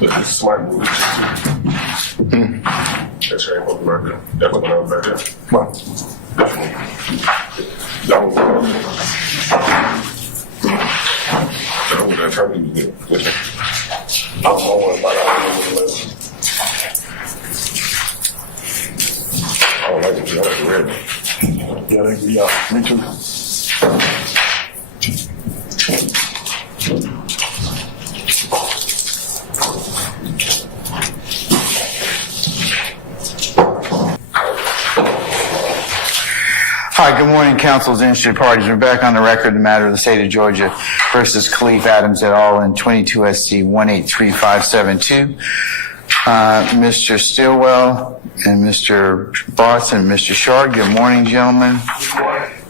That's a smart move. That's right, what murder. That's what I was right there. What? That was that time you did. I'm more about I don't like it. I like the red. Yeah, me too. Hi, good morning, councils, interested parties. We're back on the record in the matter of the state of Georgia versus Khalif Adams et al. in 22 SC 183572. Mr. Stilwell and Mr. Boss and Mr. Shard, good morning, gentlemen.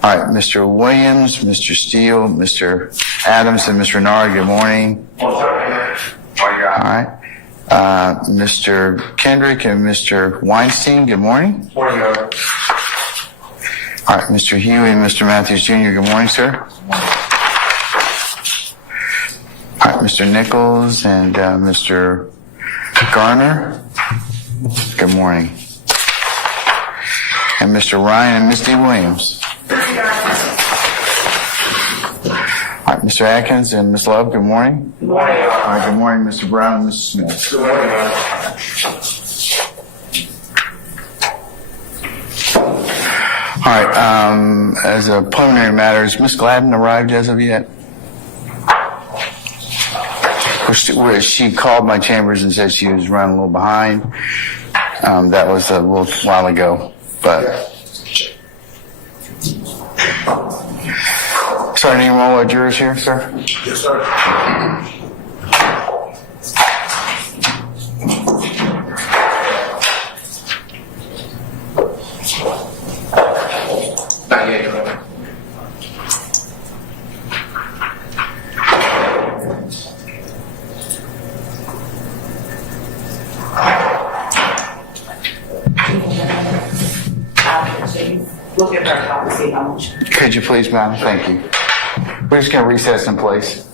All right, Mr. Williams, Mr. Steele, Mr. Adams, and Mr. Renard, good morning. All right. Mr. Kendrick and Mr. Weinstein, good morning. Morning, Governor. All right, Mr. Huey and Mr. Matthews Jr., good morning, sir. All right, Mr. Nichols and Mr. Garner, good morning. And Mr. Ryan and Misty Williams. All right, Mr. Atkins and Ms. Love, good morning. Good morning. All right, good morning, Mr. Brown and Mrs. Smith. Good morning, Governor. All right, as a preliminary matter, has Ms. Gladden arrived as of yet? She called my chambers and said she was running a little behind. That was a little while ago, but. Sorry, any more jurors here, sir? Yes, sir. Not yet, Your Honor. Look at her policy, how much. Could you please, ma'am? Thank you. We're just going to recess in place.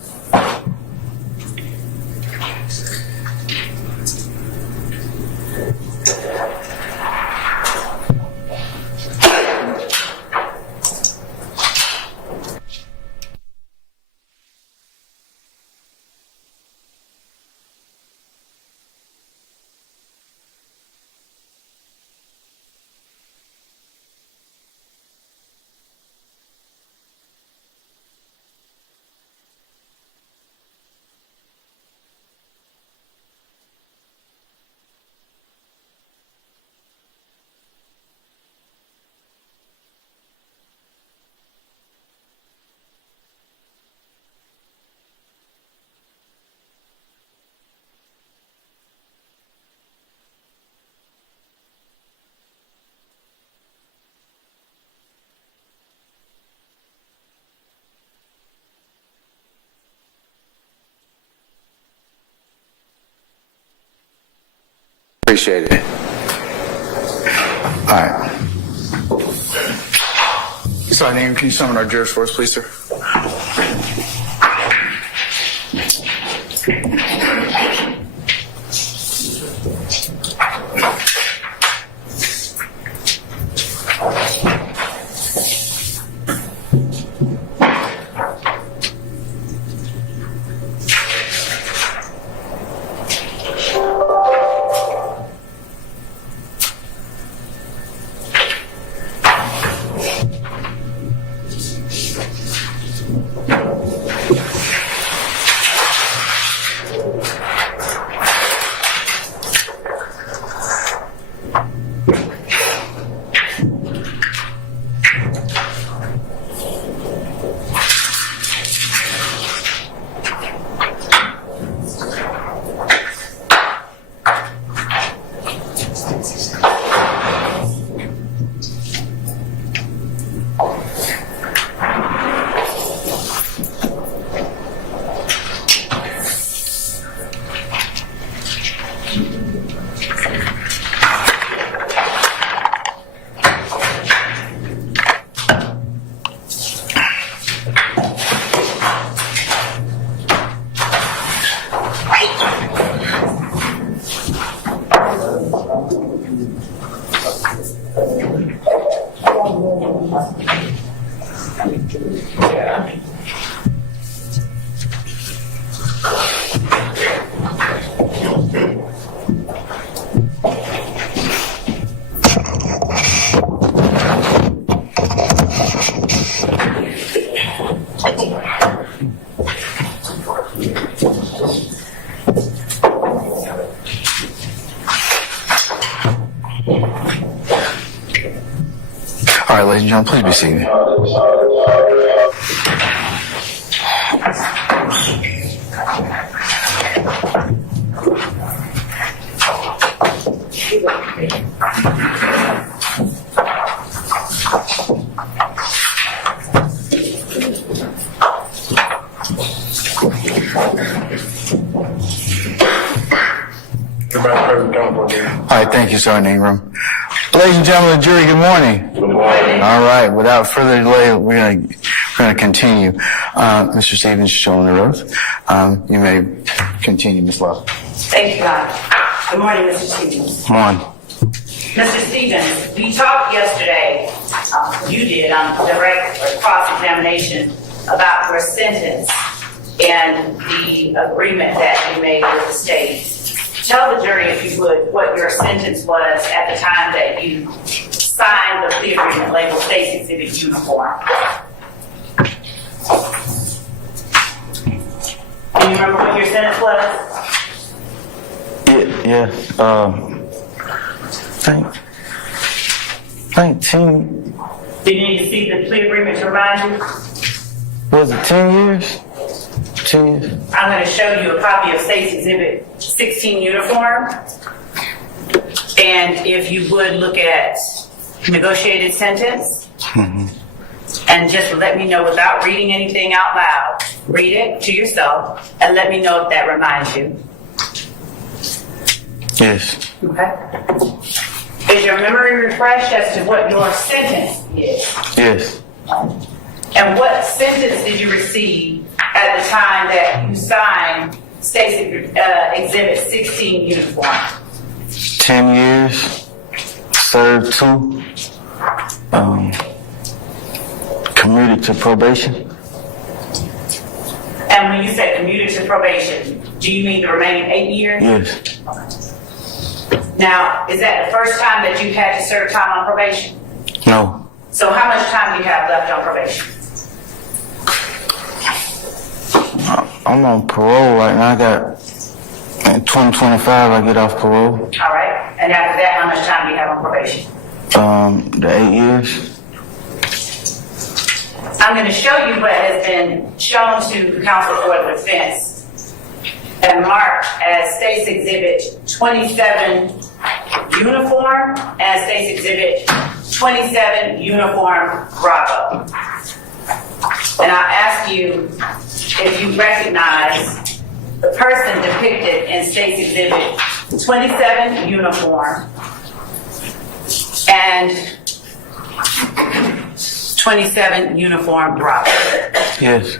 Appreciate it. All right. Sorry, name, can you summon our jurors for us, please, sir? right, ladies and gentlemen, please be seated. All right, thank you, Sergeant Ingram. Ladies and gentlemen of the jury, good morning. Good morning. All right, without further delay, we're going to continue. Mr. Stevens, showing the oath. You may continue, Ms. Love. Thank you, God. Good morning, Mr. Stevens. Come on. Mr. Stevens, we talked yesterday, you did, on direct cross-examination about your sentence and the agreement that you made with the state. Tell the jury, if you would, what your sentence was at the time that you signed the plea agreement labeled State's Exhibit Uniform. Do you remember what your sentence was? Yeah. I think 10, Did you need to see the plea agreement to remind you? was it 10 years? 10 years? I'm going to show you a copy of State's Exhibit 16 uniform. And if you would look at negotiated sentence, and just let me know without reading anything out loud. Read it to yourself and let me know if that reminds you. Yes. Okay? Is your memory refreshed as to what your sentence is? Yes. And what sentence did you receive at the time that you signed State's Exhibit 16 uniform? 10 years. Served 2. Commuted to probation. And when you say commuted to probation, do you mean the remaining 8 years? Yes. Now, is that the first time that you had to serve time on probation? No. So how much time do you have left on probation? I'm on parole right now. I got, in 2025, I get off parole. All right. And after that, how much time do you have on probation? The 8 years. I'm going to show you what has been shown to the counsel for the defense and marked as State's Exhibit 27 uniform and State's Exhibit 27 uniform Bravo. And I'll ask you if you recognize the person depicted in State's Exhibit 27 uniform and 27 uniform Bravo. Yes.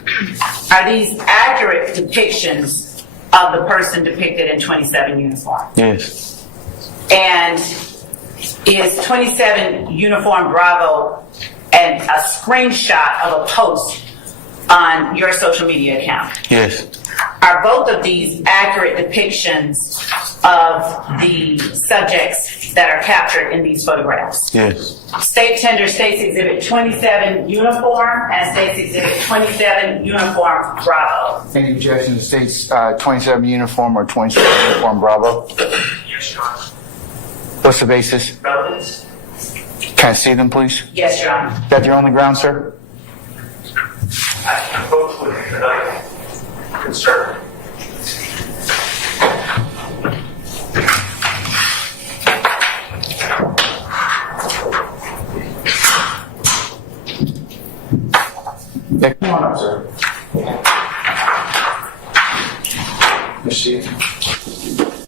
Are these accurate depictions of the person depicted in 27 uniform? Yes. And is 27 uniform Bravo and a screenshot of a post on your social media account? Yes. Are both of these accurate depictions of the subjects that are captured in these photographs? Yes. State tender State's Exhibit 27 uniform and State's Exhibit 27 uniform Bravo. Any objection to State's 27 uniform or 27 uniform Bravo? Yes, Your Honor. What's the basis? Relevance? Can I see them, please? Yes, Your Honor. Is that your only ground, sir? I vote with another concern. Yeah, come on up, sir. Mr. Stevens.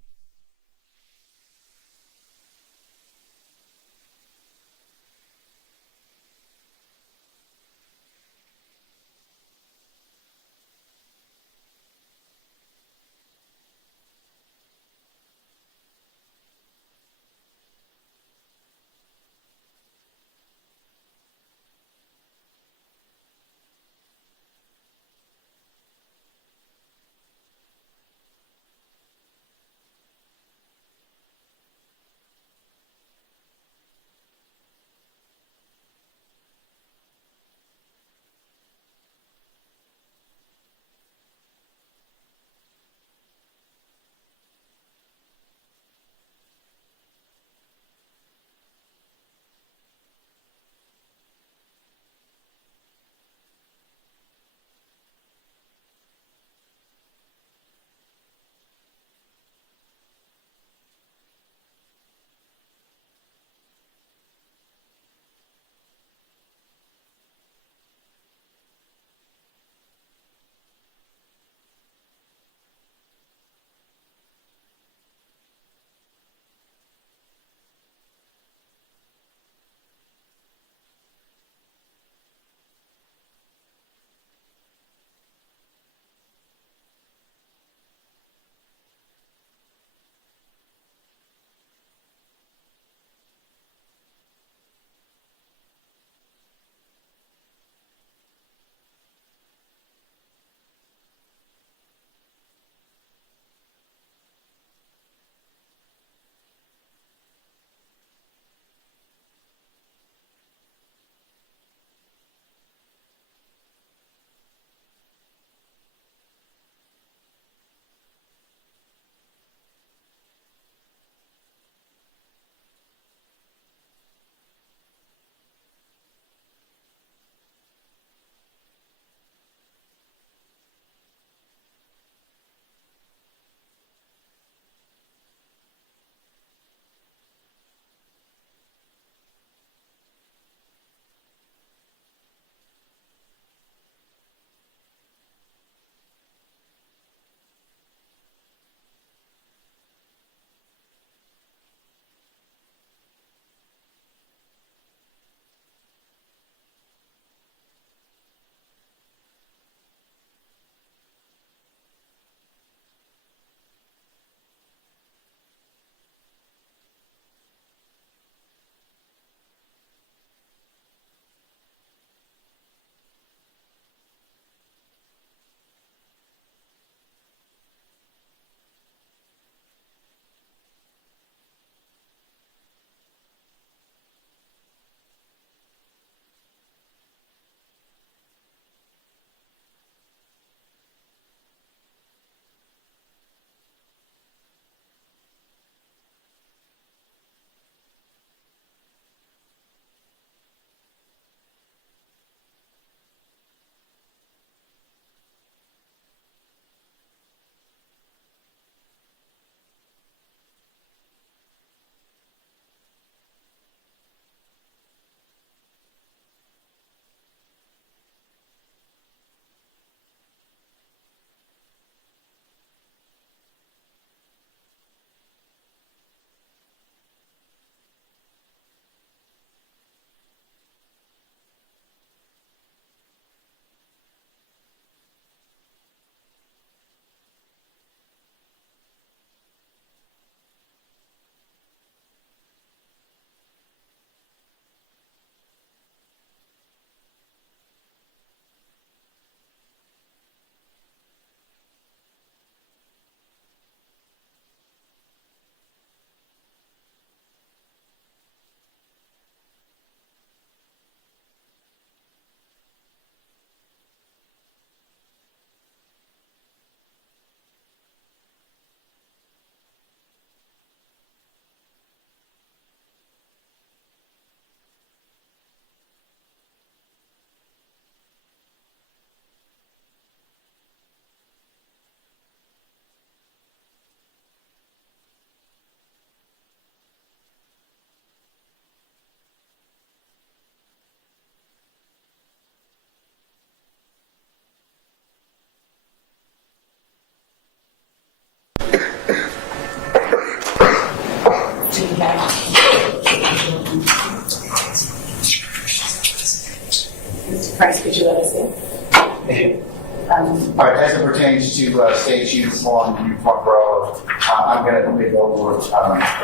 Prince, could you let us in? All right, as it pertains to state uniform borough, I'm going to make over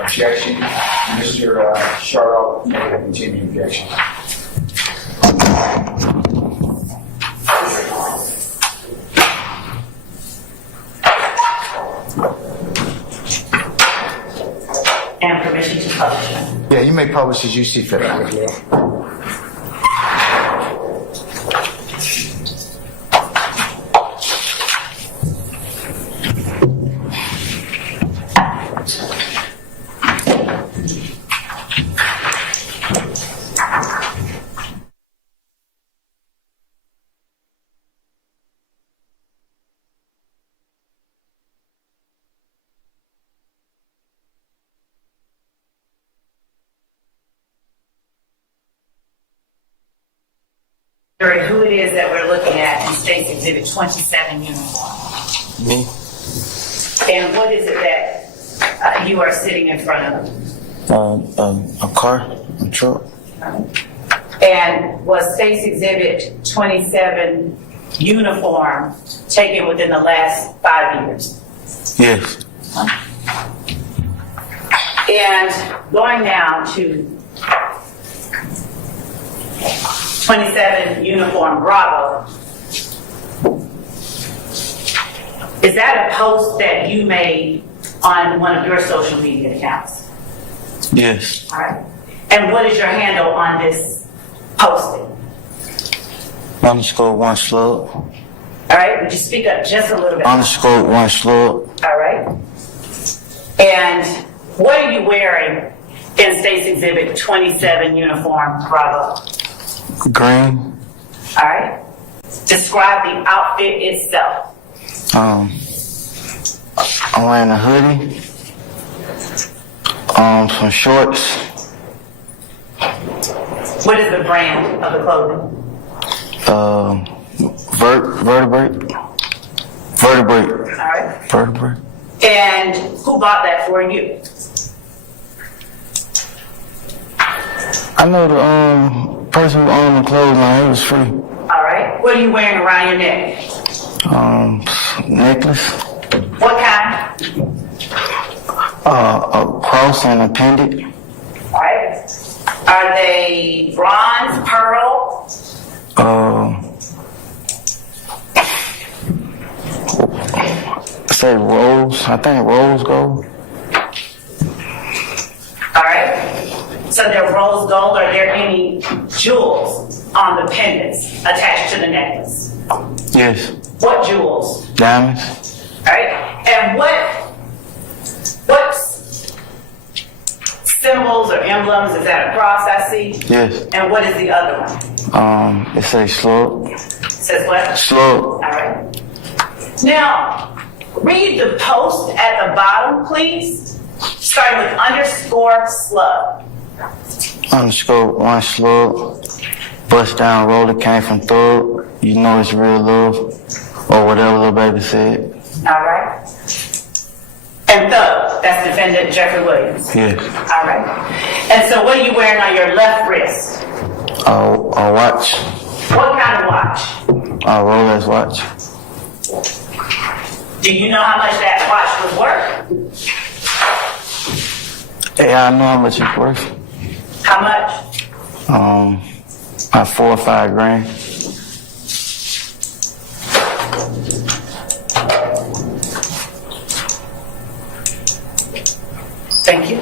objection. Mr. Charles made a continuing objection. And permission to publish it. Yeah, you may publish as you see fit. Who it is that we're looking at in State's Exhibit 27 uniform. Me? And what is it that you are sitting in front of? A car, a truck. And was State's Exhibit 27 uniform taken within the last 5 years? Yes. And going now to 27 uniform Bravo, is that a post that you made on one of your social media accounts? Yes. All right. And what is your handle on this posting? _1 slug. All right. Would you speak up just a little bit? _1 slug. All right. And what are you wearing in State's Exhibit 27 uniform Bravo? Green. All right. Describe the outfit itself. I'm wearing a hoodie. Some shorts. What is the brand of the clothing? Vertebrate. All right. Vertebrate. And who bought that for you? I know the person who owned the clothes line. It was free. All right. What are you wearing around your neck? Necklace. What kind? A cross and a pendant. All right. Are they bronze, pearl? Say rose. I think rose gold. All right. So they're rose gold. Are there any jewels on the pendants attached to the necklace? Yes. What jewels? Diamonds. All right. And what symbols or emblems? Is that a cross I see? Yes. And what is the other one? It says slug. Says what? Slug. All right. Now, read the post at the bottom, please. Starting with _slug. _1 slug. Bust down roller came from Thug. You know it's real love. Or whatever little baby said. All right. And Thug, that's defendant Jeffery Williams. Yes. All right. And so what are you wearing on your left wrist? A watch. What kind of watch? A Rolex watch. Do you know how much that watch was worth? Yeah, I know how much it's worth. How much? About $4 or $5 grand. Thank you.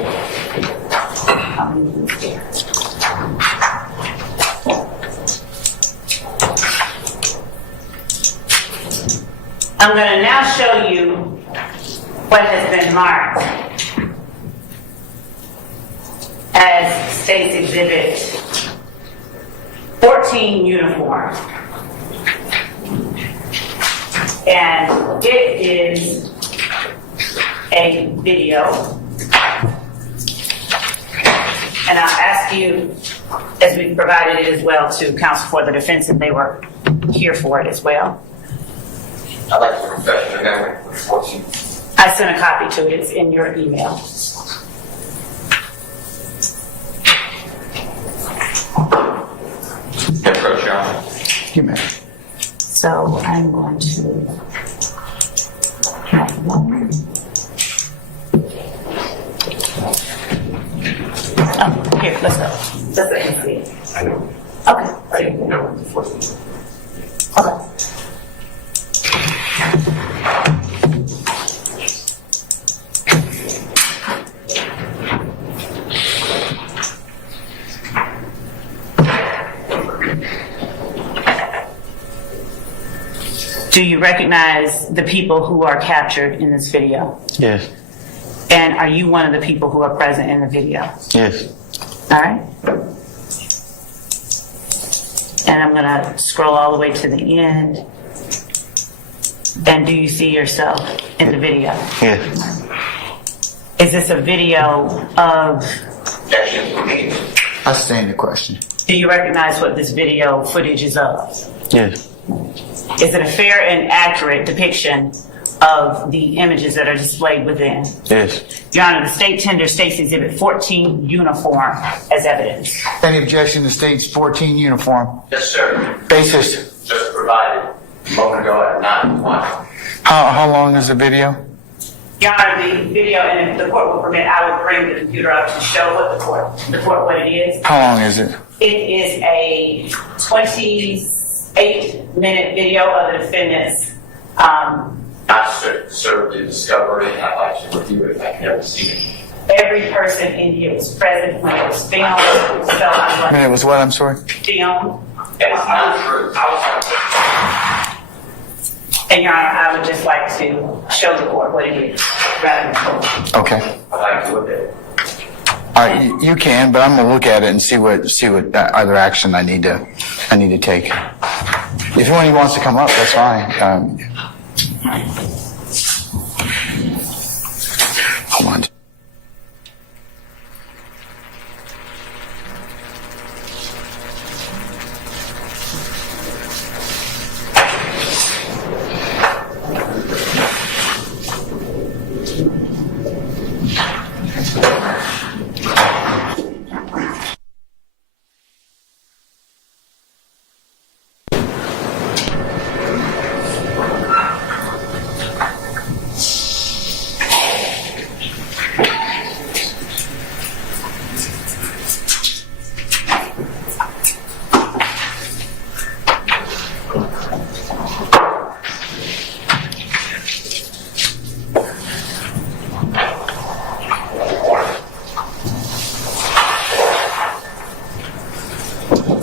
I'm going to now show you what has been marked as State's Exhibit 14 uniform. And it is a video. And I'll ask you, as we provided it as well to counsel for the defense, and they were here for it as well. I'd like to confess your memory for 14. I sent a copy to it. It's in your email. Approach, Your Honor. Give me. So I'm going to have one. Oh, here, let's go. Let's go and see. I know. Okay. I didn't know before. Okay. Do you recognize the people who are captured in this video? Yes. And are you one of the people who are present in the video? Yes. All right. And I'm going to scroll all the way to the end. And do you see yourself in the video? Yes. Is this a video of, I stand the question. do you recognize what this video footage is of? Yes. Is it a fair and accurate depiction of the images that are displayed within? Yes. Your Honor, the state tender State's Exhibit 14 uniform as evidence. Any objection to state's 14 uniform? Yes, sir. Basis. Just provided a moment ago at 9:01. How long is the video? Your Honor, the video, and if the court will permit, I would bring the computer up to show what the court what it is. How long is it? It is a 28-minute video of the defendant's. Not served in discovery, and I'd like to review it if I've never seen it. Every person in here was present when it was filmed, so I'm And going it was what, I'm sorry? to film. That is not true. And Your Honor, I would just like to show the court what it is, rather than. Okay. I'd like to look at it. All right, you can, but I'm gonna look at it and see what other action I need to take. If anybody wants to come up, that's fine. Hold on.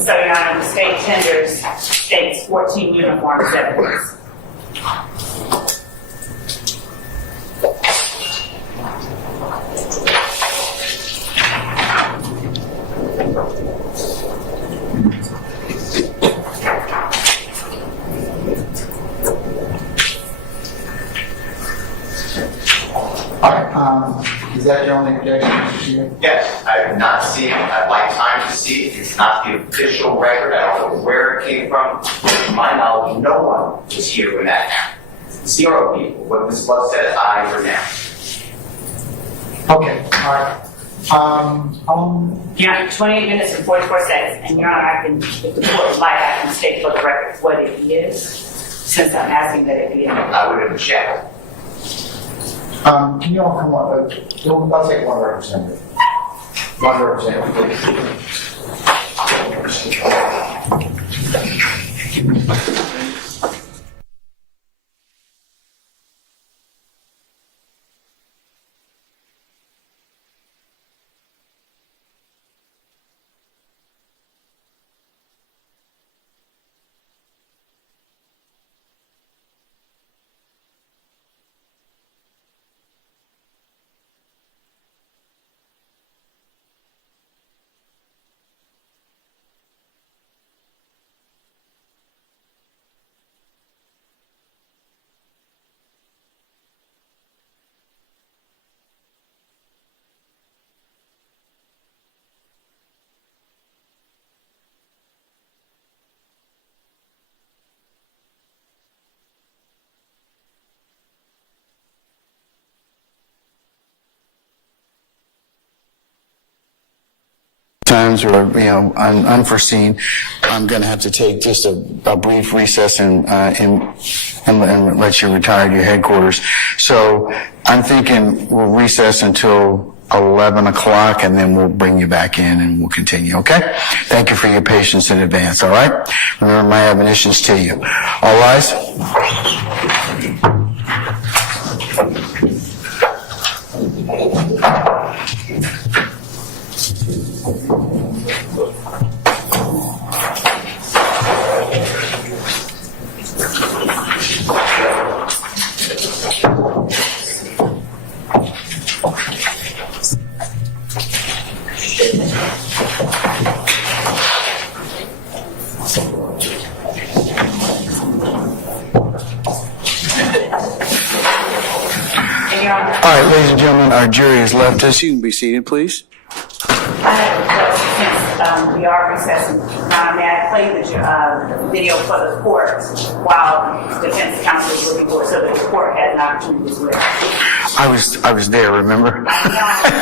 So Your Honor, the state tenders states 14 uniform as evidence. All right, is that your only objection, Mr. Sheehan? Yes, I have not seen it. I'd like time to see it. It's not the official record. I don't know where it came from. To my knowledge, no one was here when that happened. 0 people. What was said, I heard now. Okay, all right. Your Honor, 28 minutes and 44 seconds. And Your Honor, I can, if the court would like, I can state for the record what it is, since I'm asking that it be in. I would have checked. Can you all come on? I'll take one representative. One representative, please. concerns or, unforeseen, I'm going to have to take just a brief recess and let you retire to your headquarters. So I'm thinking we'll recess until 11 o'clock, and then we'll bring you back in and we'll continue, okay? Thank you for your patience in advance, all right? Remember my admonitions to you. All rise. All right, ladies and gentlemen, our jury has left us. You can be seated, please. I have a question since we are recessing. May I play the video for the court while defense counsel is looking for it so that the court has an opportunity as well? I was there, remember?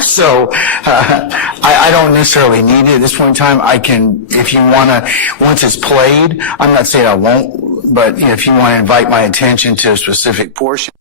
So I don't necessarily need it at this point in time. I can, if you want to, once it's played, I'm not saying I won't, but if you want to invite my attention to a specific portion.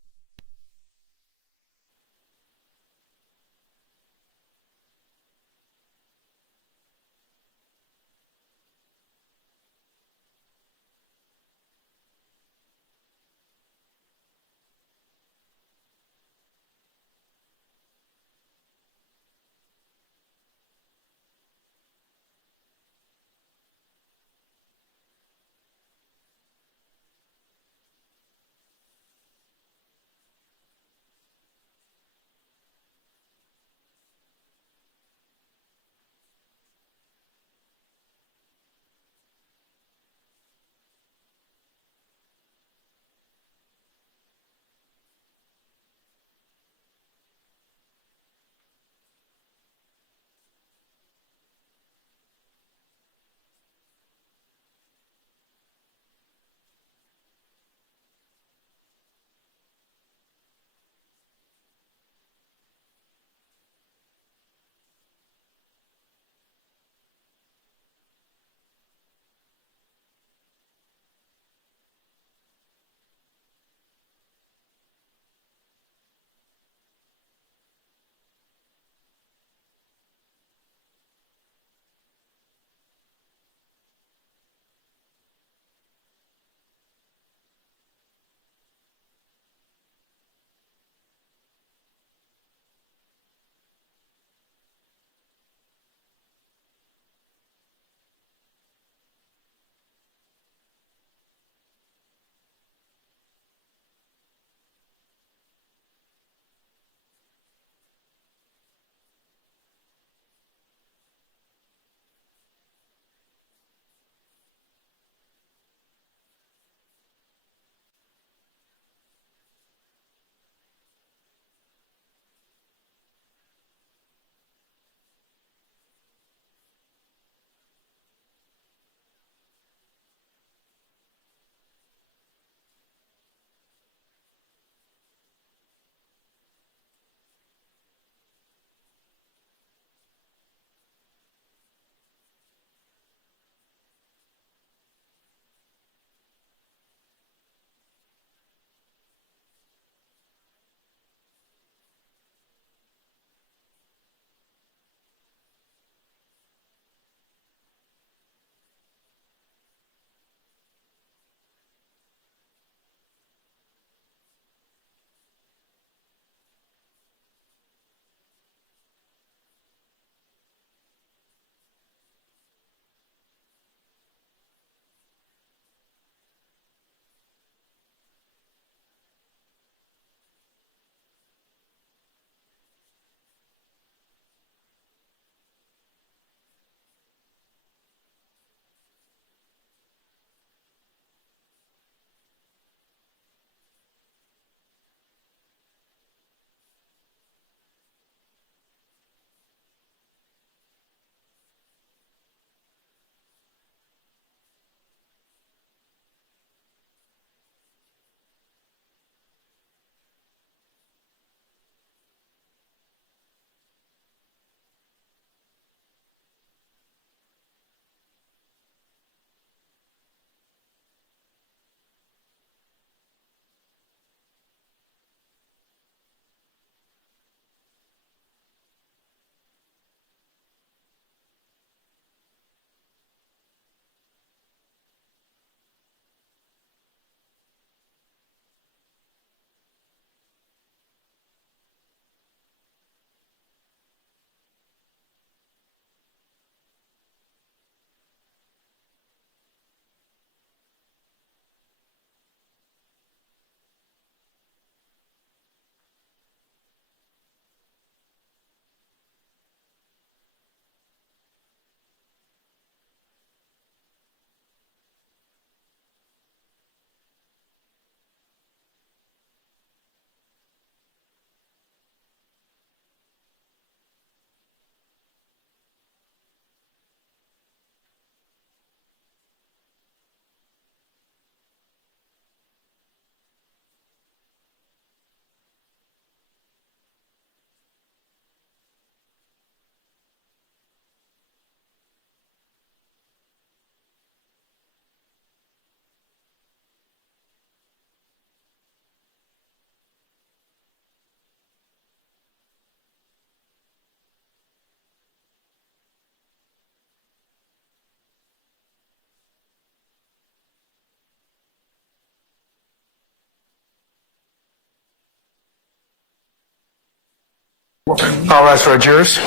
All rise for our jurors.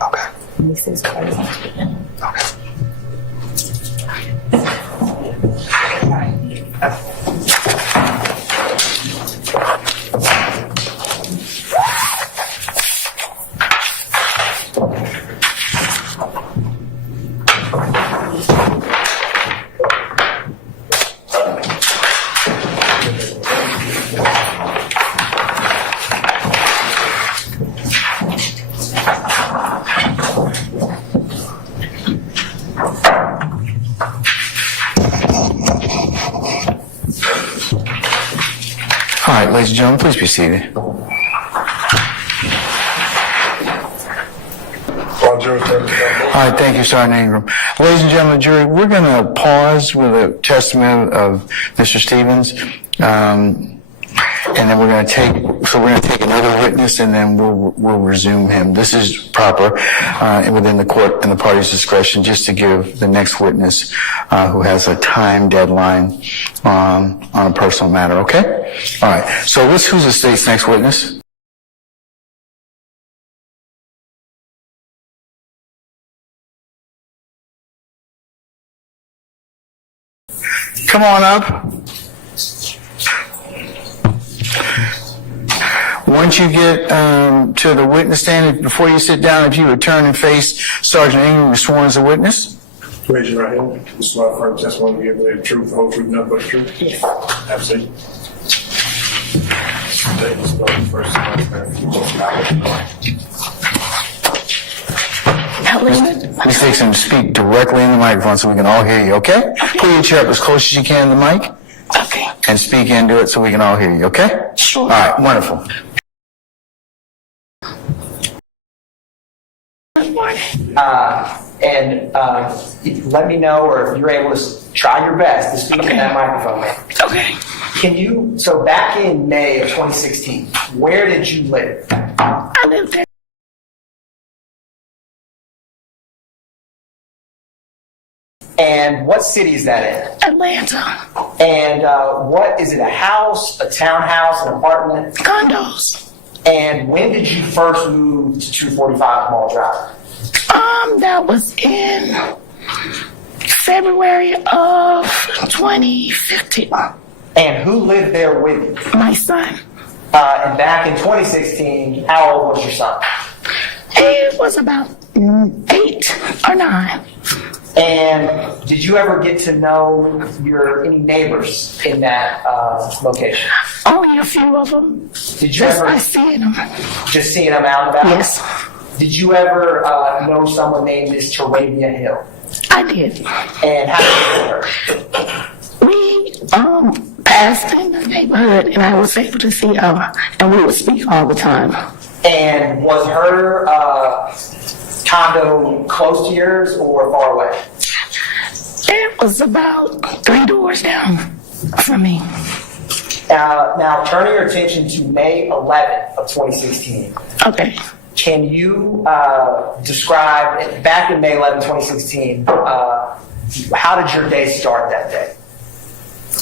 Okay. All right, ladies and gentlemen, please be seated. All jurors turn to the All right, thank you, Sergeant Ingram. Ladies and gentlemen, jury, we're going to pause with a testimony of Mr. Stevens, and then we're going to take another witness, and then we'll resume him. This is proper within the court and the party's discretion, just to give the next witness who has a time deadline on a personal matter. Okay? All right. So who's the state's next witness? Come on up. Once you get to the witness stand, before you sit down, if you would turn and face Sergeant Ingram, who's sworn as a witness. Raise your right hand. This is my first testimony to give the truth, the whole truth, nothing but the truth. Yes. Absolutely. Take this first Ms. Dixon, speak directly in the microphone so we can all hear you, okay? Pull your chair up as close as you can to the mic. Okay. And speak into it so we can all hear you, okay? Sure. All right, wonderful. Good morning. Let me know, or if you're able to try your best to speak in that microphone, man. Okay. So back in May of 2016, where did you live? I lived there. And what city is that in? Atlanta. And what is it, a house, a townhouse, an apartment? Condos. And when did you first move to 245 Mall Drive? That was in February of 2015. And who lived there with you? My son. And back in 2016, how old was your son? He was about 8 or 9. And did you ever get to know any neighbors in that location? Only a few of them. Did you Just ever by seeing them. just seeing them out and about? Yes, Did you ever know someone named Miss Terravia Hill? I did. And how did you know her? We passed in the neighborhood, and I was able to see her, and we would speak all the time. And was her condo close to yours or far away? It was about 3 doors down from me. Now, turning your attention to May 11th of 2016, Okay. can you describe, back in May 11th, 2016, how did your day start that day?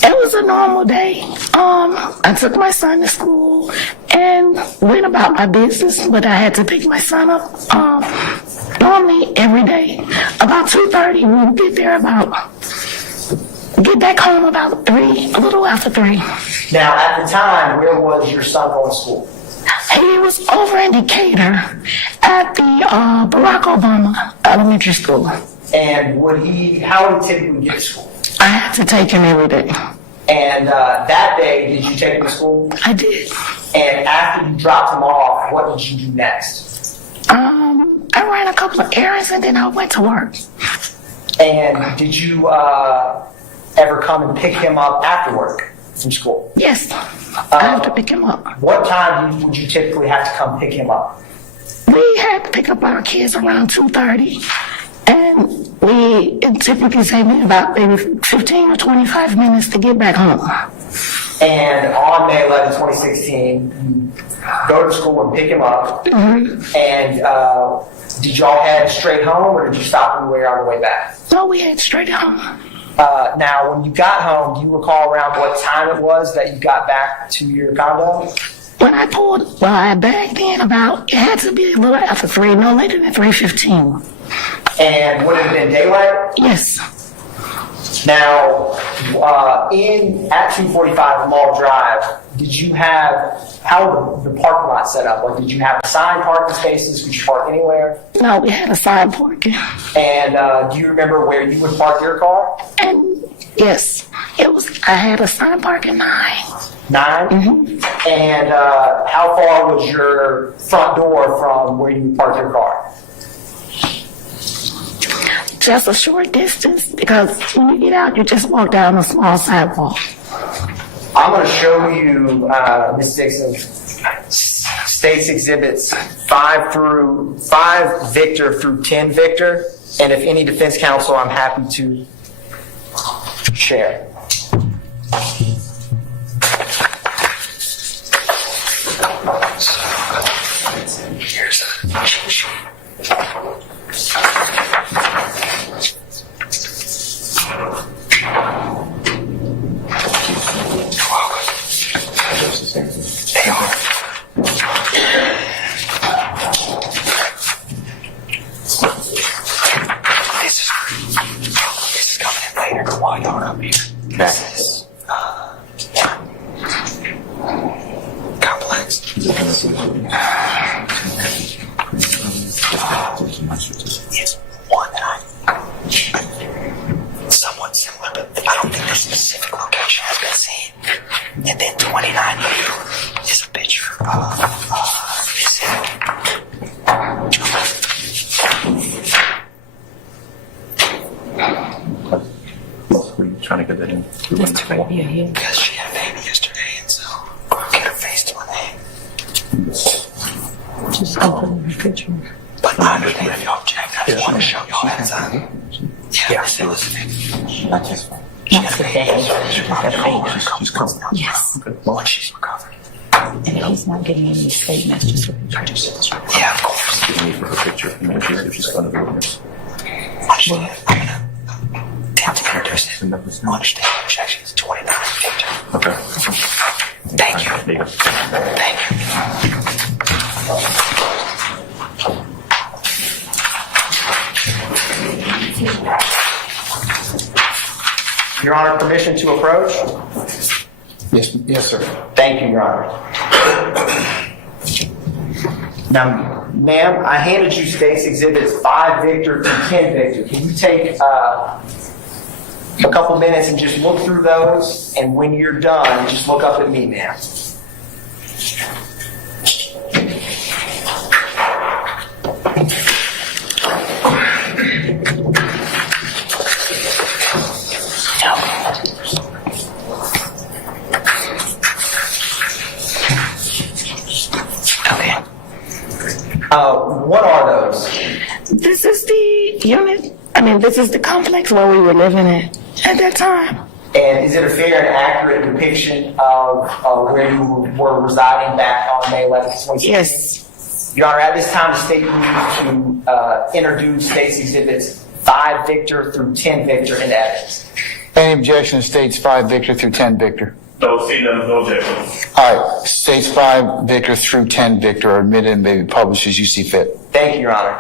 It was a normal day. I took my son to school and went about my business, but I had to pick my son up normally every day. About 2:30, we would get back home about 3, a little after 3. Now, at the time, where was your son going to school? He was over in Decatur at the Barack Obama Elementary School. And how would he typically get to school? I had to take him every day. And that day, did you take him to school? I did. And after you dropped him off, what did you do next? I ran a couple of errands and then I went to work. And did you ever come and pick him up after work from school? Yes, I have to pick him up. What time would you typically have to come pick him up? We had to pick up our kids around 2:30, and it typically take me about maybe 15 or 25 minutes to get back home. And on May 11, 2016, you go to school and pick him up. Mm-hmm. And did y'all head straight home, or did you stop anywhere on the way back? No, we had straight home. Now, when you got home, do you recall around what time it was that you got back to your condo? When I bagged in about, it had to be a little after 3, no later than 3:15. And would it have been daylight? Yes. Now, at 245 Mall Drive, did you have, how was the parking lot set up? Like, did you have assigned parking spaces? Could you park anywhere? No, we had assigned parking. And do you remember where you would park your car? And yes, I had assigned parking 9. 9? Mm-hmm. And how far was your front door from where you would park your car? Just a short distance, because when you get out, you just walk down a small sidewalk. I'm going to show you, Ms. Dixon, State's Exhibits 5 Victor through 10 Victor, and if any defense counsel, I'm happy to share. Here's a cheat sheet. They are. This is coming in later while y'all are up here. This is complex. It's one that somewhat similar, but I don't think the specific location has been seen. And then 29 is a picture of this. Were you trying to get that in? Because she had a baby yesterday, and so get her face to her name. Just open the picture. But I understand if you object. I just want to show y'all that side. Yeah, still listening. Not just fine. That's the day. She's coming. Yes. Once she's recovered. And he's not getting any statements, just a picture. Yeah, of course. You need for a picture, and then she's going to be witness. Understand. I'm going to attempt to introduce it. Understand. Objection is 29 Victor. Okay. Thank you. There you go. Thank you. Your Honor, permission to approach? Yes, sir. Thank you, Your Honor. Now, ma'am, I handed you State's Exhibits 5 Victor to 10 Victor. Can you take a couple minutes and just look through those? And when you're done, just look up at me, ma'am. What are those? This is the unit, this is the complex where we were living in at that time. And is it a fair and accurate depiction of where you were residing back on May 11th, 2016? Yes. Your Honor, at this time, the State needs to introduce State's Exhibits 5 Victor through 10 Victor into evidence. Any objection to States 5 Victor through 10 Victor? No, see, no objection. All right, States 5 Victor through 10 Victor are admitted and may be published as you see fit. Thank you, Your Honor.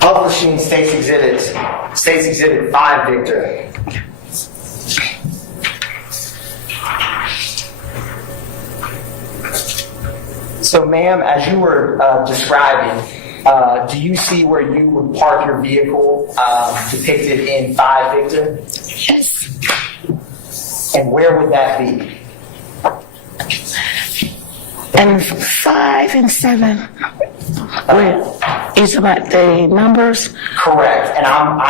Publishing State's Exhibit 5 Victor. So, ma'am, as you were describing, do you see where you would park your vehicle depicted in 5 Victor? Yes. And where would that be? And 5 and 7, where is about the numbers? Correct. And I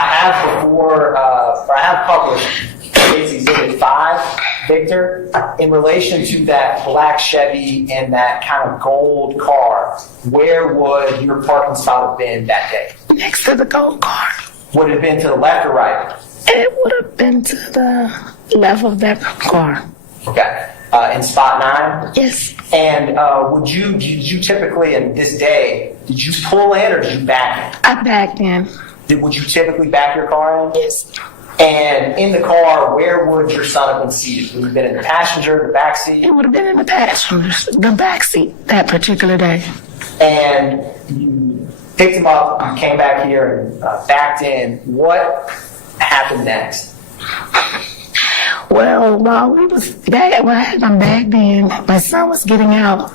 have published State's Exhibit 5 Victor in relation to that black Chevy and that kind of gold car. Where would your parking spot have been that day? Next to the gold car. Would it have been to the left or right? It would have been to the left of that car. Okay. in spot 9? Yes. And did you typically, in this day, did you pull in or did you back I backed in. in? Would you typically back your car in? Yes. And in the car, where would your son have been seated? Would he have been in the passenger, the back seat? It would have been in the passenger, the back seat that particular day. And you picked him up, you came back here and backed in. What happened next? Well, while we was back, when I had my bag in, my son was getting out.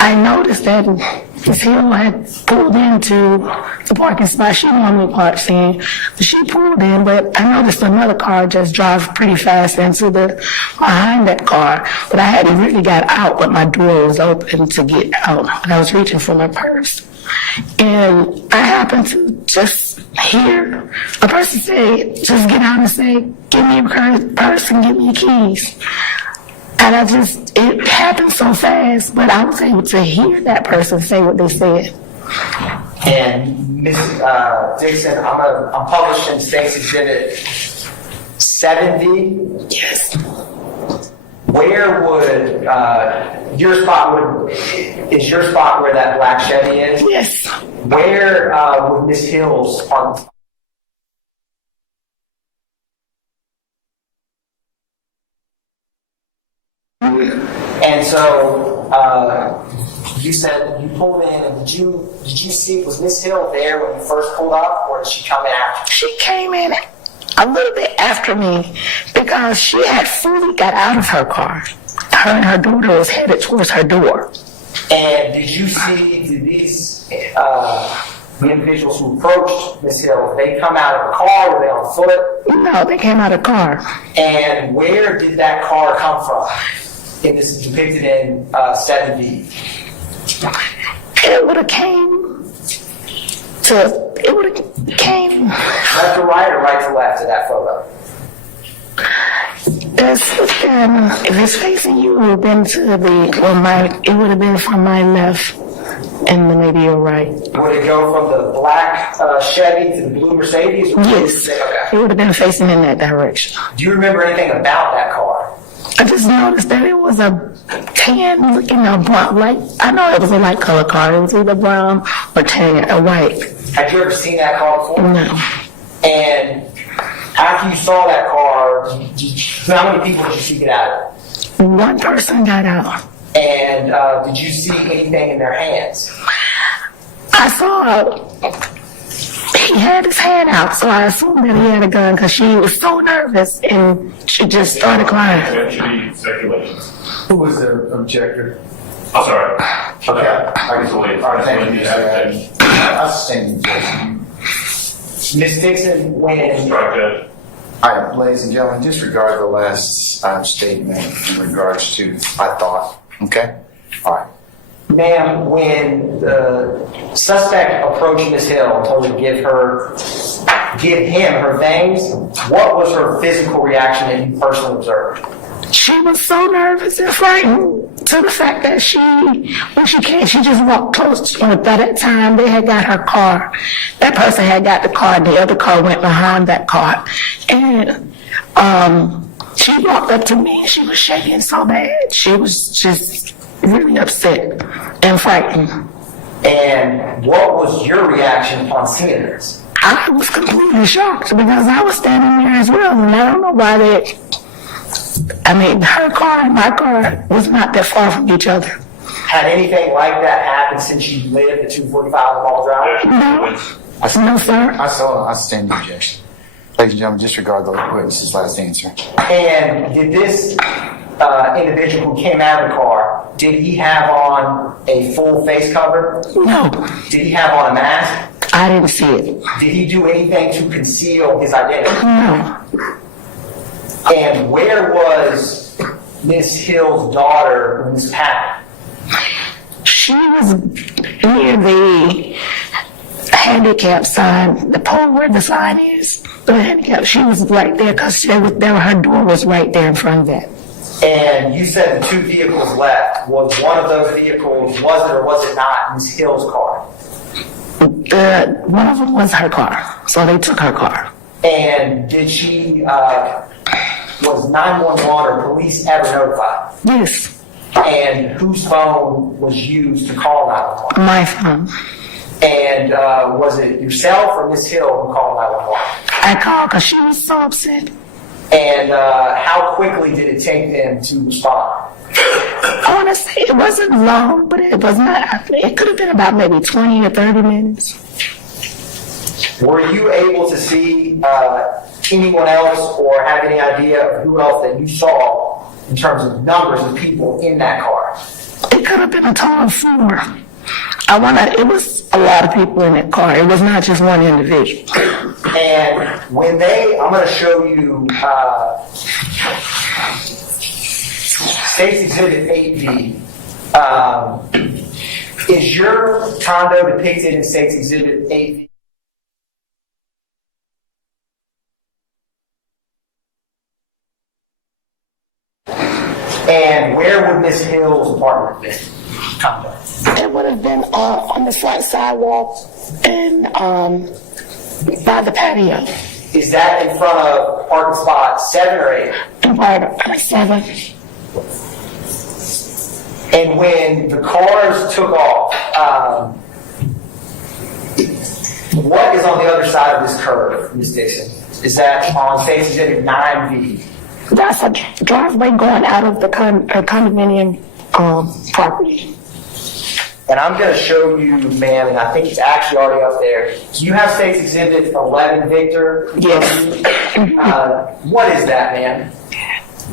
I noticed that Ms. Hill had pulled into the parking spot she normally parks in. She pulled in, but I noticed another car just drive pretty fast into behind that car. But I hadn't really got out, but my door was open to get out. And I was reaching for my purse. And I happened to just hear a person say, just get out and say, give me your purse and give me your keys. And it happened so fast, but I was able to hear that person say what they said. And Ms. Dixon, I'm published in State's Exhibit 7V. Yes. Where would your spot is your spot where that black Chevy is? Yes. Where would Ms. Hill's on? And so you said you pulled in, and did you see, was Ms. Hill there when you first pulled up, or did she come in after? She came in a little bit after me because she had fully got out of her car. Her and her daughter was headed towards her door. And did these the individuals who approached Ms. Hill, they come out of the car? Were they on foot? No, they came out of the car. And where did that car come from? And this is depicted in 7B. It would have came Left to right or right to left of that photo? if it's facing you, it would have been it would have been from my left and then maybe your right. Would it go from the black Chevy to the blue Mercedes? Or Yes, okay. it would have been facing in that direction. Do you remember anything about that car? I just noticed that it was a tan looking, brown, I know it was a light color car. It was either brown or tan or white. Had you ever seen that car before? No. And after you saw that car, how many people did you see get out? One person got out. And did you see anything in their hands? I saw he had his hand out, so I assumed that he had a gun because she was so nervous and she just started crying. That should be speculation. Who was the objector? I'm sorry. Okay. I can believe. Thank you. I stand the objection. Ms. Dixon, when Strike that. All right, ladies and gentlemen, disregard the last statement in regards to I thought. Okay? All right. ma'am, when the suspect approached Ms. Hill and told her to give him her things, what was her physical reaction that you personally observed? She was so nervous and frightened to the fact that when she came, she just walked close to her. By that time, they had got her car. That person had got the car, and the other car went behind that car. And she walked up to me, and she was shaking so bad. She was just really upset and frightened. And what was your reaction upon seeing this? I was completely shocked because I was standing there as well, and I don't know why they... her car and my car was not that far from each other. Had anything like that happened since you lived at 245 Mall Drive? No, sir. I stand the objection. Ladies and gentlemen, disregard the witness's last answer. And did this individual who came out of the car, did he have on a full face cover? No, Did he have on a mask? I didn't see it. Did he do anything to conceal his identity? No. And where was Miss Hill's daughter when this happened? She was near the handicap sign, the pole where the sign is. The handicap, she was right there because her door was right there in front of that. And you said the two vehicles left. Was one of those vehicles, was it or was it not Miss Hill's car? One of them was her car, so they took her car. And did she, was was 911 or police ever notified? Yes, And whose phone was used to call 911? my phone. And was it yourself or Miss Hill who called 911? I called because she was so upset. And how quickly did it take them to respond? I want to say it wasn't long, but it was not. It could have been about maybe 20 or 30 minutes. Were you able to see anyone else or have any idea of who else that you saw in terms of numbers of people in that car? It could have been a total of 4. It was a lot of people in that car. It was not just one individual. And when I'm going to show you State's Exhibit 8B. Is your condo depicted in State's Exhibit 8B? And where would Miss Hill's apartment have been? Condo. It would have been on the front sidewalk and by the patio. Is that in front of parking spot 7 or 8? In part of 7. And when the cars took off, what is on the other side of this curve, Ms. Dixon? Is that on State's Exhibit 9B? That's a driveway going out of the condominium property. And I'm going to show you, ma'am, and I think it's actually already up there. Do you have State's Exhibit 11, Victor? Yes. What is that, ma'am?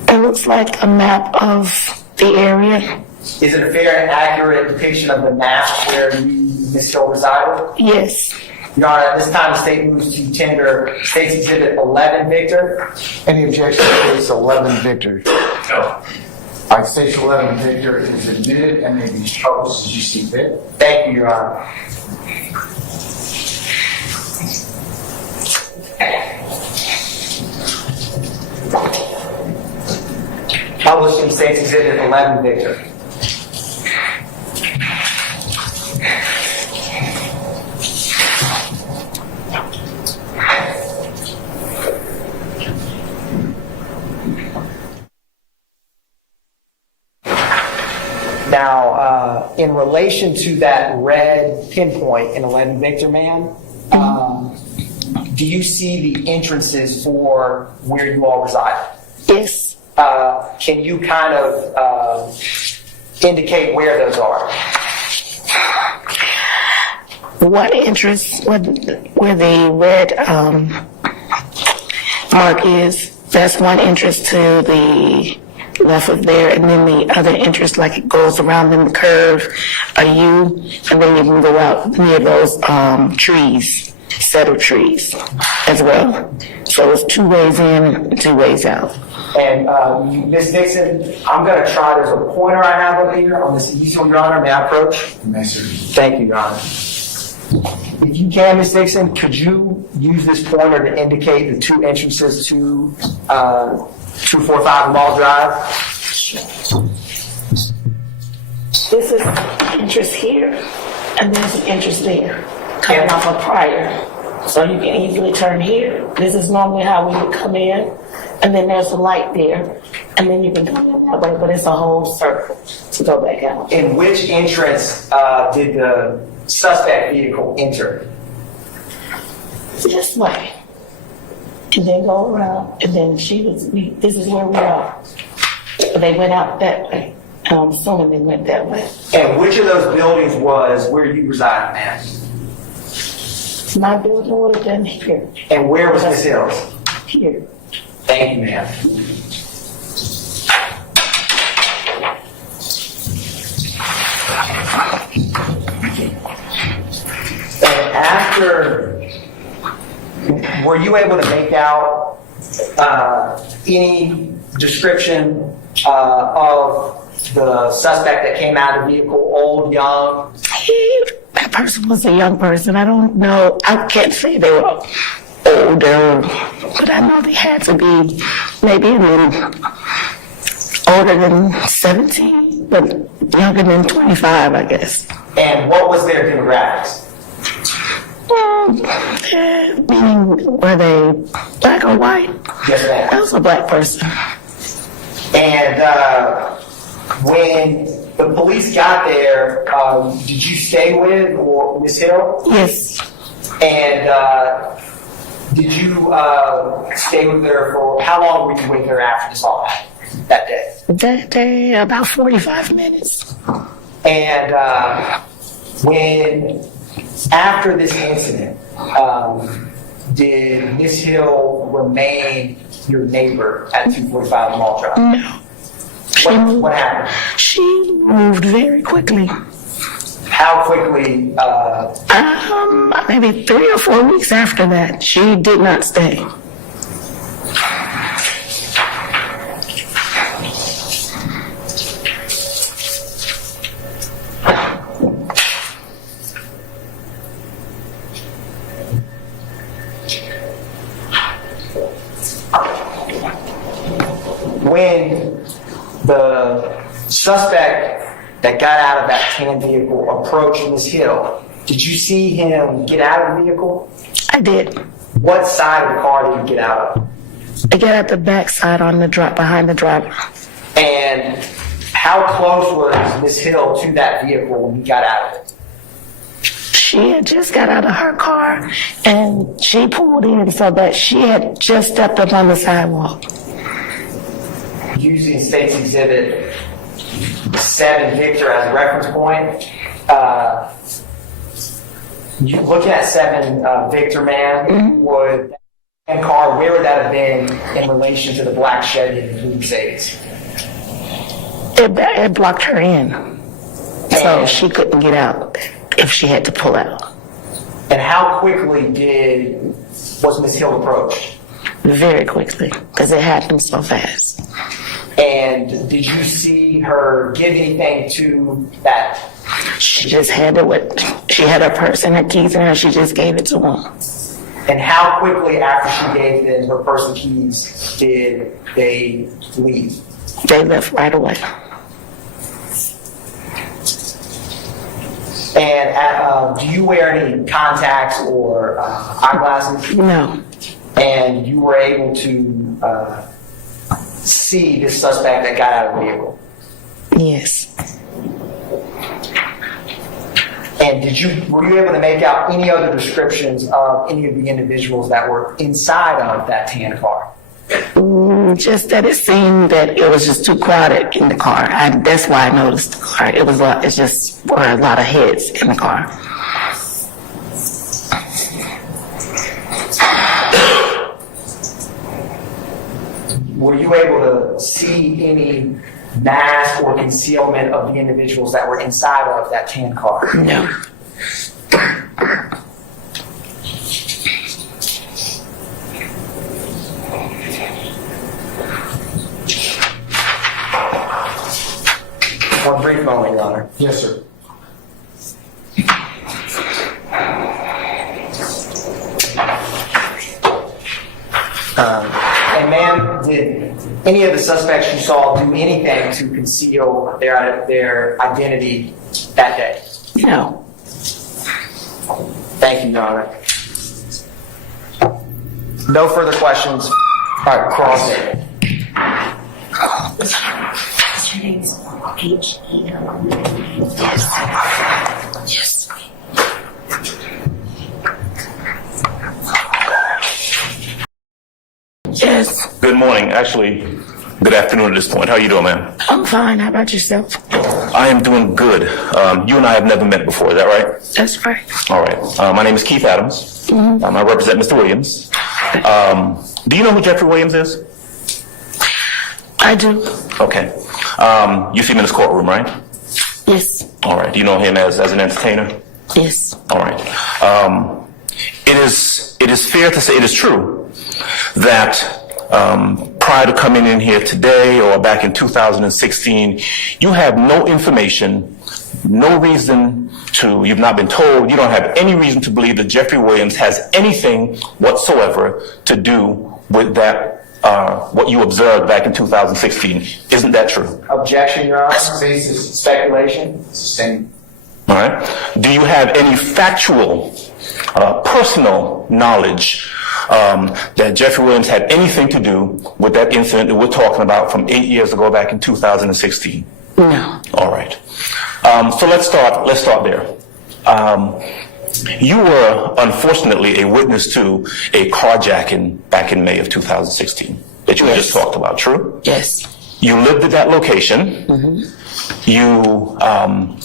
It looks like a map of the area. Is it a fair and accurate depiction of the map where you, Ms. Hill, resided? Yes. Your Honor, at this time, the state moves to tender State's Exhibit 11, Victor. Any objection to case 11 Victor? No. I state 11 Victor is admitted and may be published as you see fit. Thank you, Your Honor. Published in State's Exhibit 11, Victor. Now, in relation to that red pinpoint in 11 Victor, ma'am, do you see the entrances for where you all reside? Yes. Can you kind of indicate where those are? One entrance where the red mark is, that's one entrance to the left of there, and then the other entrance, like it goes around in the curve, are you, and then you can go out near those trees, set of trees as well. So it's 2 ways in and 2 ways out. And Ms. Dixon, I'm going to try, there's a pointer I have up here on this easel, Your Honor. May I approach? Yes, sir. Thank you, Your Honor. If you can, Ms. Dixon, could you use this pointer to indicate the 2 entrances to 245 Mall Drive? This is entrance here, and there's an entrance there, coming off of Prior. So you can easily turn here. This is normally how we would come in, and then there's a light there, and then you can come in that way, but it's a whole circle to go back out. In which entrance did the suspect vehicle enter? This way. And then go around, and then this is where we are. They went out that way. And I'm assuming they went that way. And which of those buildings was where you reside, ma'am? My building would have been here. And where was Ms. Hills? Here. Thank you, ma'am. And after, were you able to make out any description of the suspect that came out of the vehicle, old, young? That person was a young person. I don't know. I can't say they were older, but I know they had to be maybe older than 17, but younger than 25, I guess. And what was their demographics? Meaning, were they black or white? Yes, ma'am. I was a black person. And when the police got there, did you stay with or Miss Hill? Yes. And did you stay with her for how long were you with her after this all happened that day? That day, about 45 minutes. And when after this incident, did Miss Hill remain your neighbor at 245 Mall Drive? No. What happened? She moved very quickly. How quickly? Maybe 3 or 4 weeks after that, she did not stay. When the suspect that got out of that tan vehicle approached Miss Hill, did you see him get out of the vehicle? I did. What side of the car did he get out of? I got at the back side on the behind the driver. And how close was Miss Hill to that vehicle when he got out of it? She had just got out of her car and she pulled in so that she had just stepped up on the sidewalk. Using State's Exhibit 7 Victor as a reference point, you looking at 7 Victor, man, would that car, where would that have been in relation to the black Chevy and the blue Mercedes? It blocked her in, so she couldn't get out if she had to pull out. And how quickly was Miss Hill approached? Very quickly, because it happened so fast. And did you see her give anything to that? She just handed she had her purse and her keys in her, she just gave it to him. And how quickly after she gave them her purse and keys did they leave? They left right away. And do you wear any contacts or eyeglasses? No. And you were able to see this suspect that got out of the vehicle? Yes. And were you able to make out any other descriptions of any of the individuals that were inside of that tan car? Just that it seemed that it was just too crowded in the car. That's why I noticed the car. It just were a lot of heads in the car. Were you able to see any mask or concealment of the individuals that were inside of that tan car? No. One brief moment, Your Honor. Yes, sir. And ma'am, did any of the suspects you saw do anything to conceal their identity that day? No. Thank you, Your Honor. No further questions. All right, cross it. Your name's H-E-L. Yes. Yes. Good morning. Actually, good afternoon at this point. How are you doing, ma'am? I'm fine. How about yourself? I am doing good. You and I have never met before. Is that right? That's right. All right. My name is Keith Adams. I represent Mr. Williams. Do you know who Jeffery Williams is? I do. Okay. You see him in his courtroom, right? Yes. All right. Do you know him as an entertainer? Yes. All right. It is fair to say, it is true that prior to coming in here today or back in 2016, you have no information, no reason to, you've not been told, you don't have any reason to believe that Jeffery Williams has anything whatsoever to do with that, what you observed back in 2016. Isn't that true? Objection, Your Honor. Speculation. Sustained. All right. Do you have any factual, personal knowledge that Jeffery Williams had anything to do with that incident that we're talking about from 8 years ago, back in 2016? No. All right. So let's start there. You were unfortunately a witness to a carjacking back in May of 2016 that you just talked about, true? Yes. You lived at that location. You,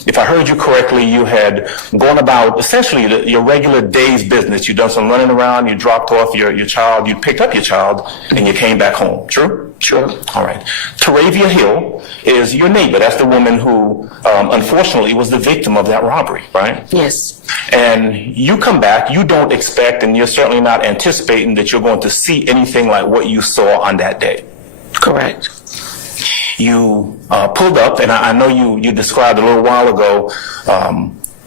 if I heard you correctly, you had gone about essentially your regular day's business. You done some running around, you dropped off your child, you picked up your child, and you came back home, true? True. All right. Taravia Hill is your neighbor. That's the woman who, unfortunately, was the victim of that robbery, right? Yes. And you come back, you don't expect, and you're certainly not anticipating that you're going to see anything like what you saw on that day. Correct. You pulled up, and I know you described a little while ago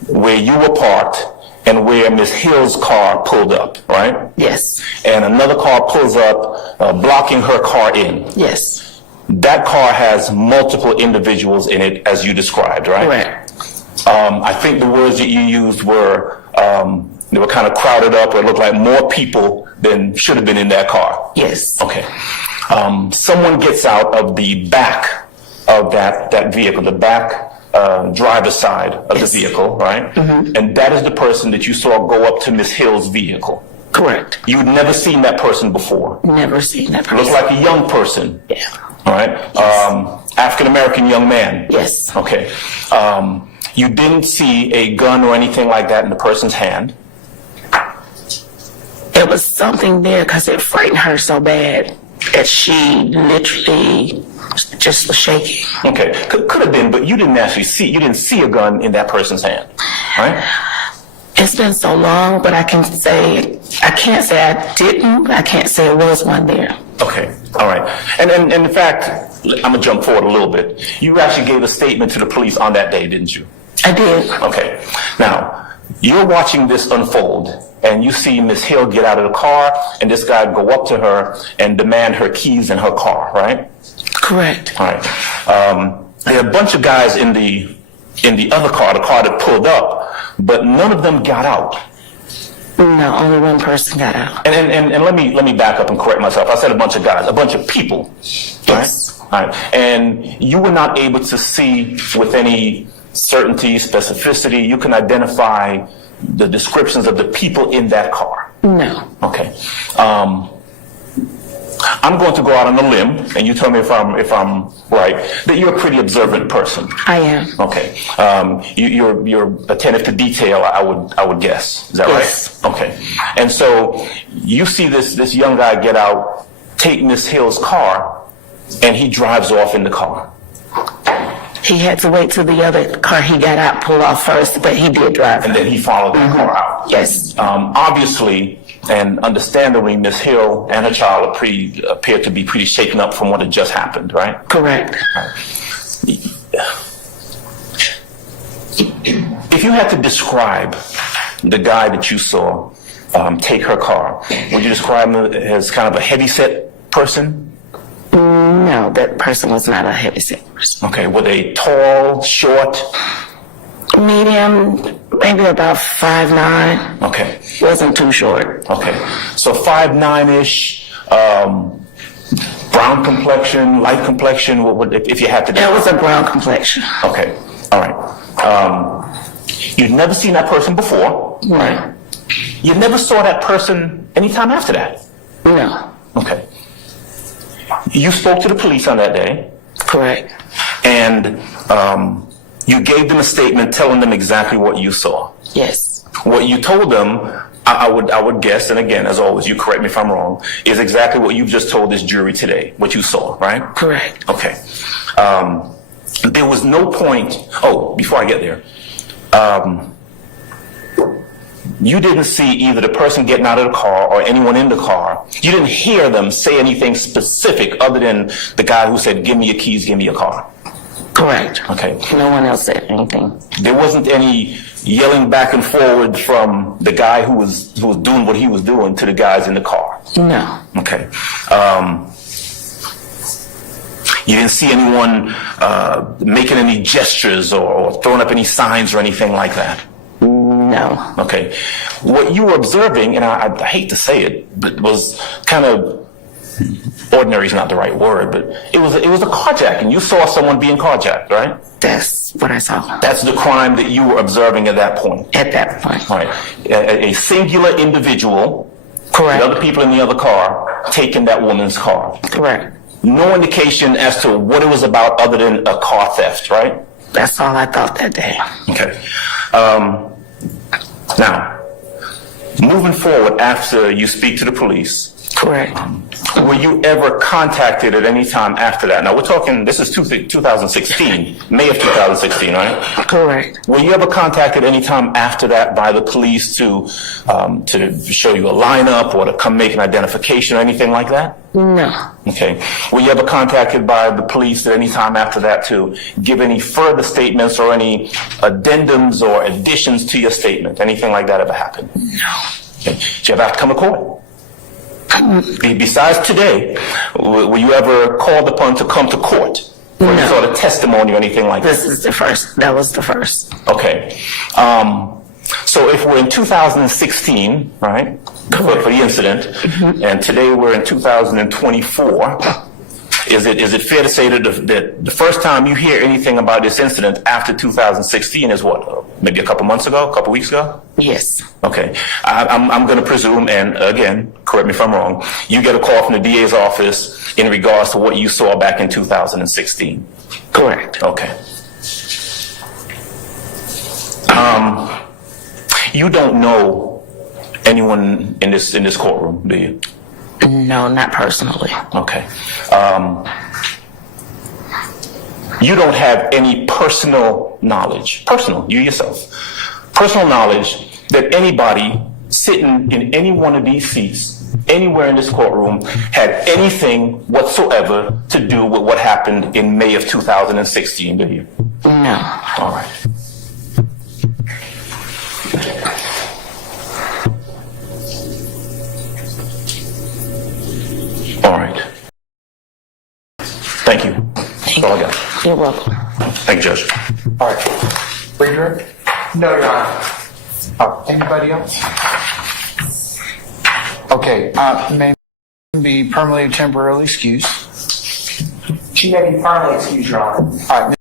where you were parked and where Miss Hill's car pulled up, right? Yes. And another car pulls up, blocking her car in. Yes. That car has multiple individuals in it, as you described, right? Correct. I think the words that you used were, they were kind of crowded up, or it looked like more people than should have been in that car. Yes. Okay. Someone gets out of the back of that vehicle, the back driver's side of the vehicle, right? And that is the person that you saw go up to Miss Hill's vehicle. Correct. You'd never seen that person before. Never seen that person. Looks like a young person. Yeah. All right. African-American young man. Yes. Okay. You didn't see a gun or anything like that in the person's hand. There was something there because it frightened her so bad that she literally just was shaking. Okay. Could have been, but you didn't actually you didn't see a gun in that person's hand, right? It's been so long, but I can't say I didn't, but I can't say it was one there. Okay. All right. And in fact, I'm going to jump forward a little bit. You actually gave a statement to the police on that day, didn't you? I did. Okay. Now, you're watching this unfold, and you see Miss Hill get out of the car, and this guy go up to her and demand her keys in her car, right? Correct. All right. There are a bunch of guys in the other car, the car that pulled up, but none of them got out. No, only one person got out. And let me back up and correct myself. I said a bunch of guys, a bunch of people. Yes. Right? All right. And you were not able to see with any certainty, specificity. You can identify the descriptions of the people in that car. No. Okay. I'm going to go out on a limb, and you tell me if I'm right, that you're a pretty observant person. I am. Okay. You're attentive to detail, I would guess. Is that Yes. right? Okay. And so you see this young guy get out, take Miss Hill's car, and he drives off in the car. He had to wait till the other car he got out pull off first, but he did drive. And then he followed the car out. Yes. Obviously and understandably, Miss Hill and her child appear to be pretty shaken up from what had just happened, right? Correct. If you had to describe the guy that you saw take her car, would you describe him as kind of a heavy-set person? No, that person was not a heavy-set person. Okay, were they tall, short? Medium, maybe about 5'9". Okay. Wasn't too short. Okay. So 5'9"-ish, brown complexion, light complexion, if you had to... That was a brown complexion. Okay. All right. You'd never seen that person before. Right. You never saw that person anytime after that. No. Okay. You spoke to the police on that day. Correct. And you gave them a statement telling them exactly what you saw. Yes. What you told them, I would guess, and again, as always, you correct me if I'm wrong, is exactly what you've just told this jury today, what you saw, right? Correct. Okay. There was no point, before I get there, you didn't see either the person getting out of the car or anyone in the car. You didn't hear them say anything specific other than the guy who said, give me your keys, give me your car. Correct. Okay. No one else said anything. There wasn't any yelling back and forward from the guy who was doing what he was doing to the guys in the car. No. Okay. You didn't see anyone making any gestures or throwing up any signs or anything like that? No. Okay. What you were observing, and I hate to say it, but was kind of, ordinary is not the right word, but it was a carjacking. You saw someone being carjacked, right? That's what I saw That's the crime that you were observing at that point. at that point. Right. A singular individual, Correct. the other people in the other car, taking that woman's car. Correct. No indication as to what it was about other than a car theft, right? That's all I thought that day. Okay. Now, moving forward after you speak to the police, Correct. were you ever contacted at any time after that? Now, we're talking, this is 2016, May of 2016, right? Correct. Were you ever contacted any time after that by the police to show you a lineup or to come make an identification or anything like that? No. Okay. Were you ever contacted by the police at any time after that to give any further statements or any addendums or additions to your statement? Anything like that ever happened? No. Okay. Did you ever have to come to court? Besides today, were you ever called upon to come to court for any No. sort of testimony or anything like that? This is the first. That was the first. Okay. So if we're in 2016, right, for the incident, and today we're in 2024, is it fair to say that the first time you hear anything about this incident after 2016 is what, maybe a couple months ago, a couple weeks ago? Yes. Okay. I'm going to presume, and again, correct me if I'm wrong, you get a call from the DA's office in regards to what you saw back in 2016. Correct. Okay. You don't know anyone in this courtroom, do you? No, not personally. Okay. You don't have any personal knowledge, you yourself, personal knowledge that anybody sitting in any one of these seats, anywhere in this courtroom, had anything whatsoever to do with what happened in May of 2016, do you? No. All right. All right. Thank you. That's all I got. You're welcome. Thank you, Judge. All right. Friedrich? No, Your Honor. Anybody else? Okay, may be permanently or temporarily excused. She may be permanently excused, Your Honor. All right.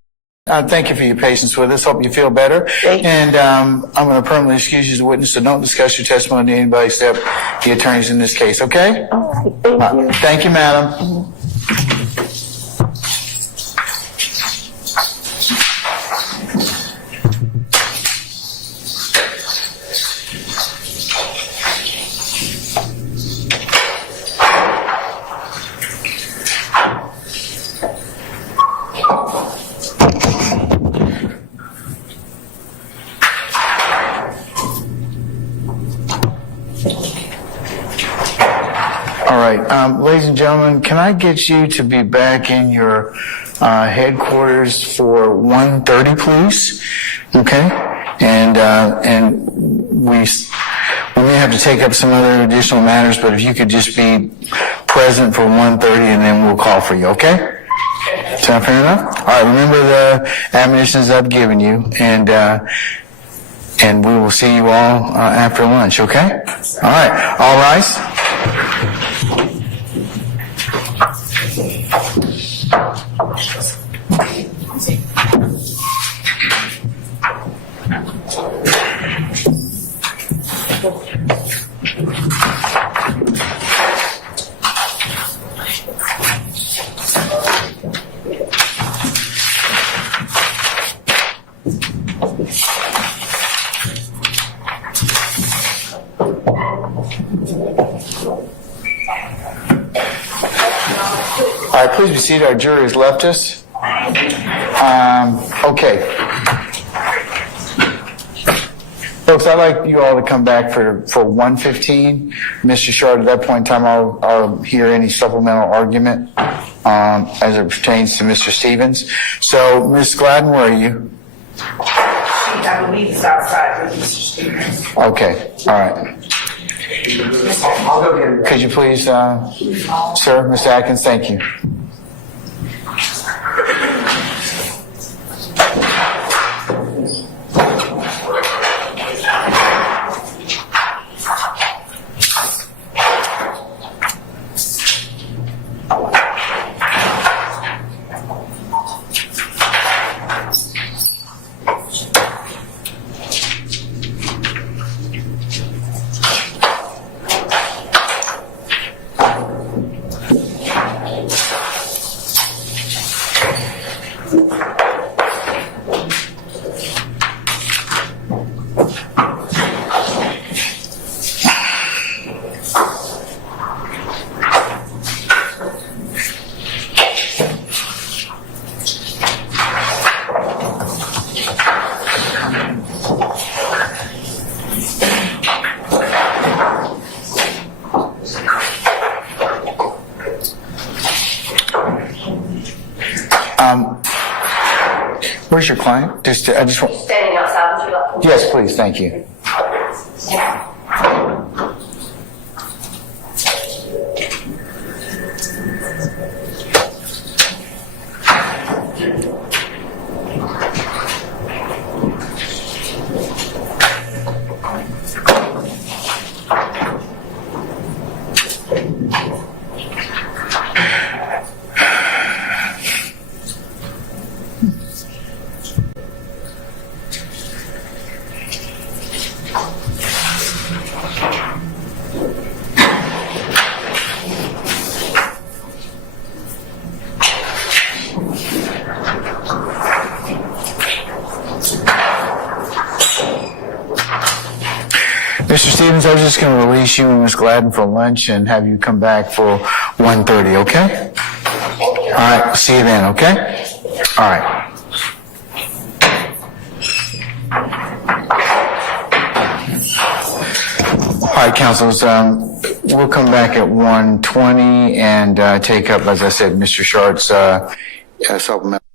Thank you for your patience with us. Hope you feel better. Thank you. And I'm going to permanently excuse you as a witness, so don't discuss your testimony to anybody except the attorneys in this case, okay? All right. Thank you. Thank you, madam. All right, ladies and gentlemen, can I get you to be back in your headquarters for 1:30, please? Okay, and we may have to take up some other additional matters, but if you could just be present for 1:30, and then we'll call for you. Okay? Sound fair enough? All right. Remember the admonitions I've given you, and we will see you all after lunch. Okay? All right. All rise. All right, please be seated. Our jury has left us. Okay. Folks, I'd like you all to come back for 1:15. Mr. Shard, at that point in time, I'll hear any supplemental argument as it pertains to Mr. Stevens. So, Ms. Gladden, where are you? I believe it's outside with Mr. Stevens. Okay, all right. I'll go get her. Could you please, sir, Mr. Atkins, thank you. Where's your client? I just want. Standing outside, would you like? Yes, please. Thank you. Mr. Stevens, I was just going to release you and Ms. Gladden for lunch and have you come back for 1:30, okay? All right, see you then, okay? All right. All right, councils, we'll come back at 1:20 and take up, as I said, Mr. Sharp's supplemental.